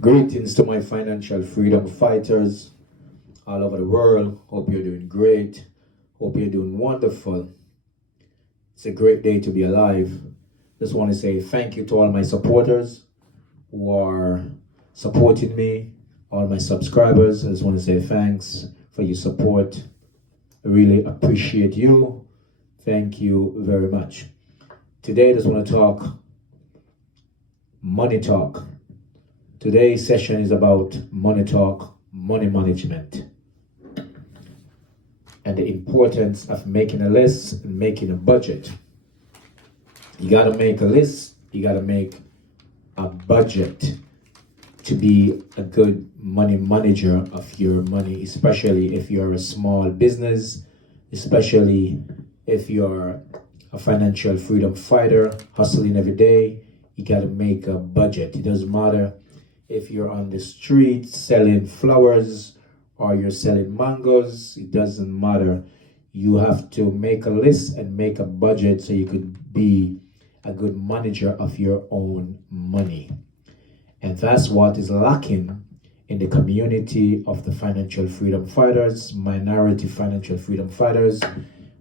Greetings to my financial freedom fighters all over the world. Hope you're doing great. Hope you're doing wonderful. It's a great day to be alive. Just want to say thank you to all my supporters who are supporting me, all my subscribers. I just want to say thanks for your support. I really appreciate you. Thank you very much. Today, I just want to talk money talk. Today's session is about money talk, money management, and the importance of making a list and making a budget. You got to make a list, you got to make a budget to be a good money manager of your money, especially if you're a small business, especially if you're a financial freedom fighter hustling every day. You got to make a budget. It doesn't matter if you're on the street selling flowers or you're selling mangoes, it doesn't matter. You have to make a list and make a budget so you could be a good manager of your own money. And that's what is lacking in the community of the financial freedom fighters, minority financial freedom fighters.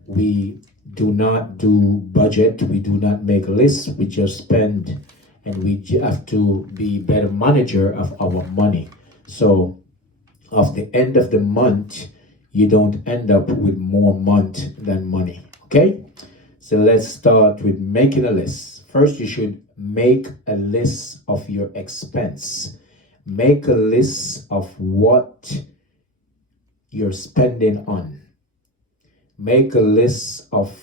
We do not do budget, we do not make lists, we just spend, and we have to be better manager of our money. So at the end of the month, you don't end up with more month than money. Okay? So let's start with making a list. First, you should make a list of your expense. Make a list of what you're spending on. Make a list of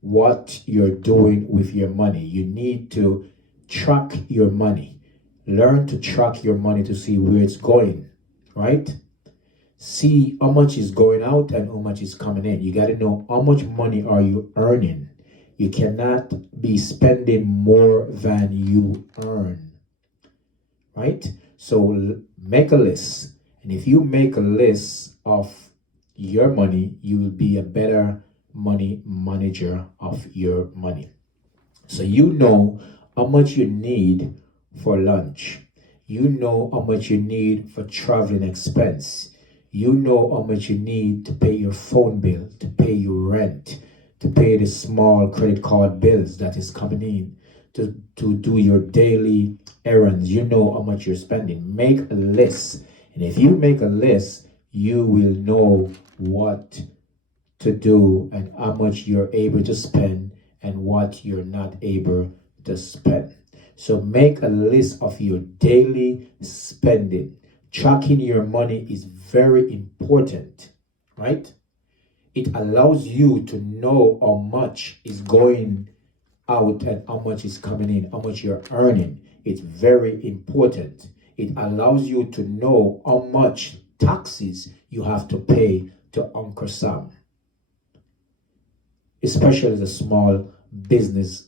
what you're doing with your money. You need to track your money. Learn to track your money to see where it's going, right? See how much is going out and how much is coming in. You got to know how much money are you earning. You cannot be spending more than you earn, right? So make a list. And if you make a list of your money, you will be a better money manager of your money. So you know how much you need for lunch. You know how much you need for traveling expense. You know how much you need to pay your phone bill, to pay your rent, to pay the small credit card bills that is coming in, to do your daily errands. You know how much you're spending. Make a list. And if you make a list, you will know what to do and how much you're able to spend and what you're not able to spend. So make a list of your daily spending. Tracking your money is very important, right? It allows you to know how much is going out and how much is coming in, how much you're earning. It's very important. It allows you to know how much taxes you have to pay to Uncle Sam, especially as a small business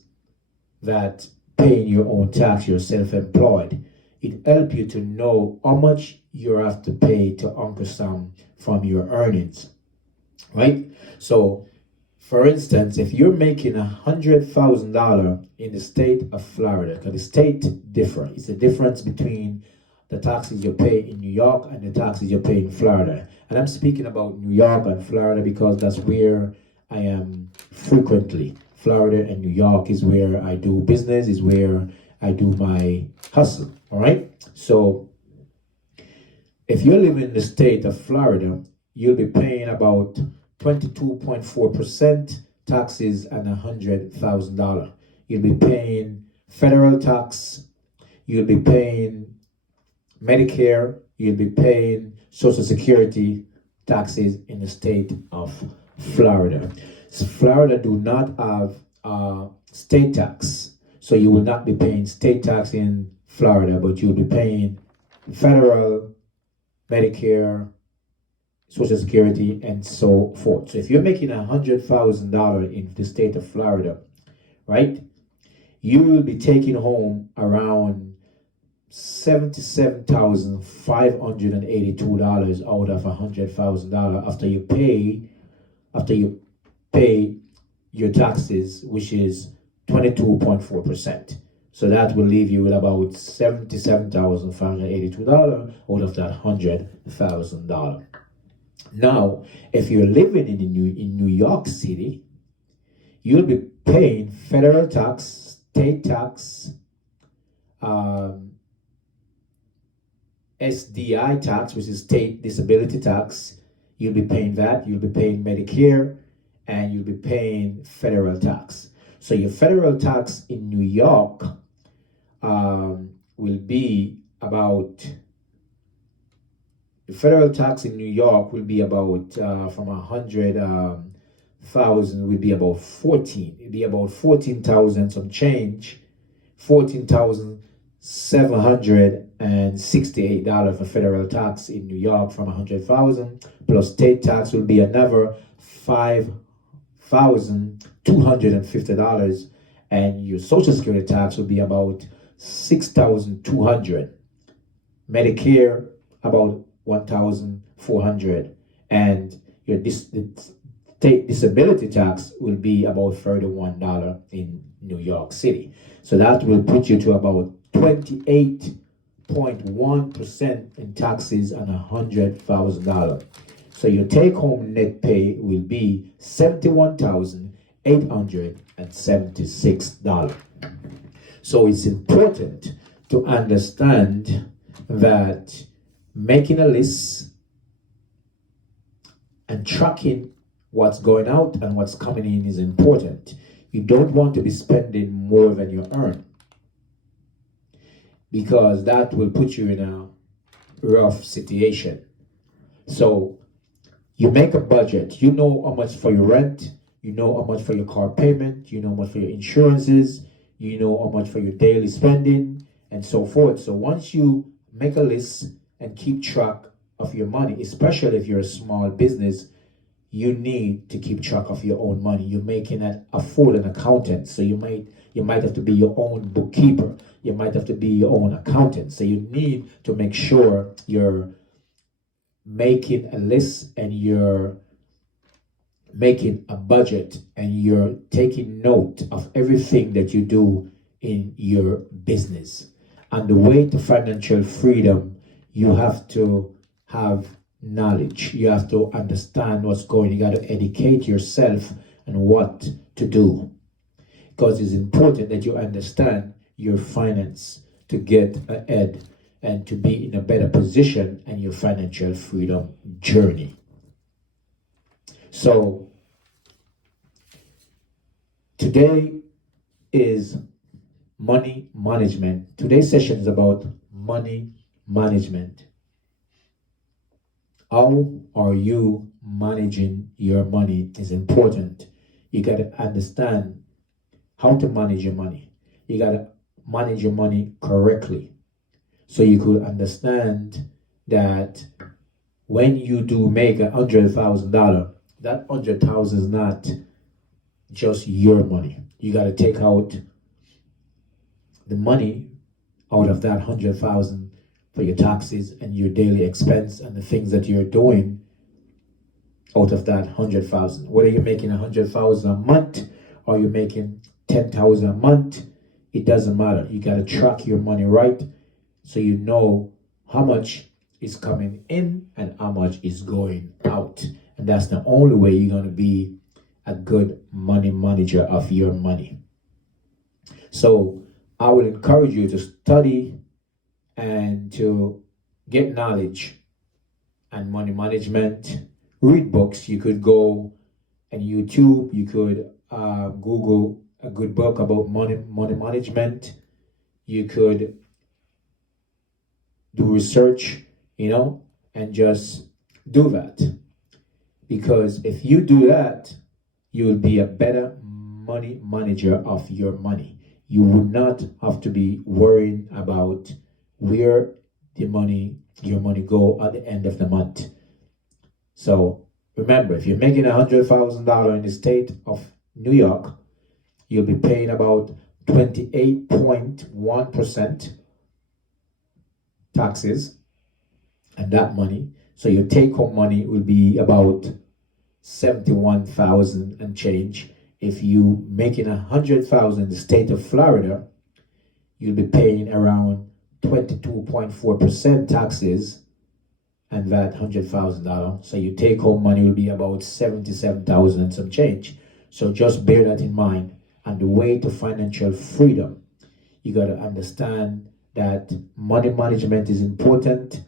that paying your own tax, you're self-employed. It helps you to know how much you have to pay to Uncle Sam from your earnings, right? So, for instance, if you're making $100,000 in the state of Florida, because the state different, it's the difference between the taxes you pay in New York and the taxes you pay in Florida. And I'm speaking about New York and Florida because that's where I am frequently. Florida and New York is where I do business, is where I do my hustle, all right? So if you're living in the state of Florida, you'll be paying about 22.4% taxes and $100,000. You'll be paying federal tax, you'll be paying Medicare, you'll be paying Social Security taxes in the state of Florida. So Florida do not have state tax, so you will not be paying state tax in Florida, but you'll be paying federal, Medicare, Social Security, and so forth. So if you're making $100,000 in the state of Florida, right, you will be taking home around $77,582 out of $100,000 after you pay your taxes, which is 22.4%. So that will leave you with about $77,582 out of that $100,000. Now, if you're living in New York City, you'll be paying federal tax, state tax, SDI tax, which is state disability tax. You'll be paying that. You'll be paying Medicare, and you'll be paying federal tax. So your federal tax in New York will be about, the federal tax in New York will be about from 100,000 will be about 14. It'll be about 14,000 some change, $14,768 for federal tax in New York from 100,000, plus state tax will be another $5,250, and your Social Security tax will be about $6,200. Medicare about $1,400, and your state disability tax will be about $31 in New York City. So that will put you to about 28.1% in taxes on $100,000. So your take-home net pay will be $71,876. So it's important to understand that making a list and tracking what's going out and what's coming in is important. You don't want to be spending more than you earn, because that will put you in a rough situation. So you make a budget. You know how much for your rent, you know how much for your car payment, you know how much for your insurances, you know how much for your daily spending, and so forth. So once you make a list and keep track of your money, especially if you're a small business, you need to keep track of your own money. You're making a full an accountant, so you might have to be your own bookkeeper. You might have to be your own accountant. So you need to make sure you're making a list and you're making a budget and you're taking note of everything that you do in your business. And the way to financial freedom, you have to have knowledge. You have to understand what's going. You got to educate yourself on what to do, because it's important that you understand your finance to get ahead and to be in a better position in your financial freedom journey. So today is money management. Today's session is about money management. How are you managing your money is important. You got to understand how to manage your money. You got to manage your money correctly, so you could understand that when you do make $100,000, that $100,000 is not just your money. You got to take out the money out of that $100,000 for your taxes and your daily expense and the things that you're doing out of that $100,000. Whether you're making $100,000 a month or you're making $10,000 a month, it doesn't matter. You got to track your money right, so you know how much is coming in and how much is going out. And that's the only way you're going to be a good money manager of your money. So I will encourage you to study and to get knowledge and money management. Read books. You could go and YouTube. You could Google a good book about money management. You could do research, and just do that. Because if you do that, you will be a better money manager of your money. You would not have to be worrying about where your money go at the end of the month. So remember, if you're making $100,000 in the state of New York, you'll be paying about 28.1% taxes and that money. So your take-home money will be about 71,000 and change. If you making 100,000 in the state of Florida, you'll be paying around 22.4% taxes and that $100,000. So your take home money will be about 77,000 and some change. So just bear that in mind. And the way to financial freedom, you got to understand that money management is important.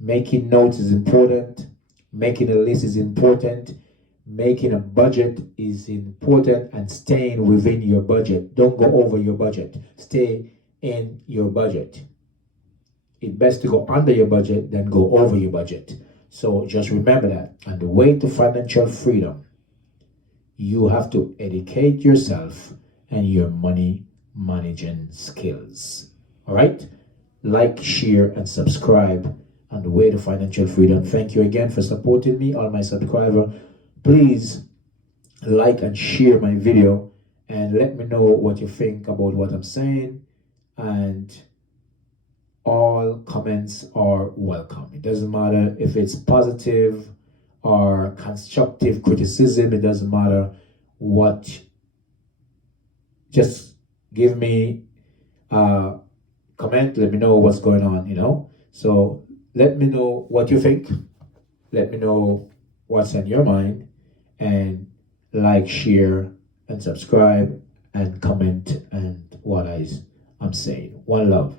Making notes is important. Making a list is important. Making a budget is important, and staying within your budget. Don't go over your budget. Stay in your budget. It's best to go under your budget than go over your budget. So just remember that. And the way to financial freedom, you have to educate yourself and your money managing skills. All right? Like, share, and subscribe on the way to financial freedom. Thank you again for supporting me, all my subscribers. Please like and share my video and let me know what you think about what I'm saying. And all comments are welcome. It doesn't matter if it's positive or constructive criticism. It doesn't matter what. Just give me a comment. Let me know what's going on, So let me know what you think. Let me know what's on your mind. And like, share, and subscribe, and comment, and what I'm saying. One love.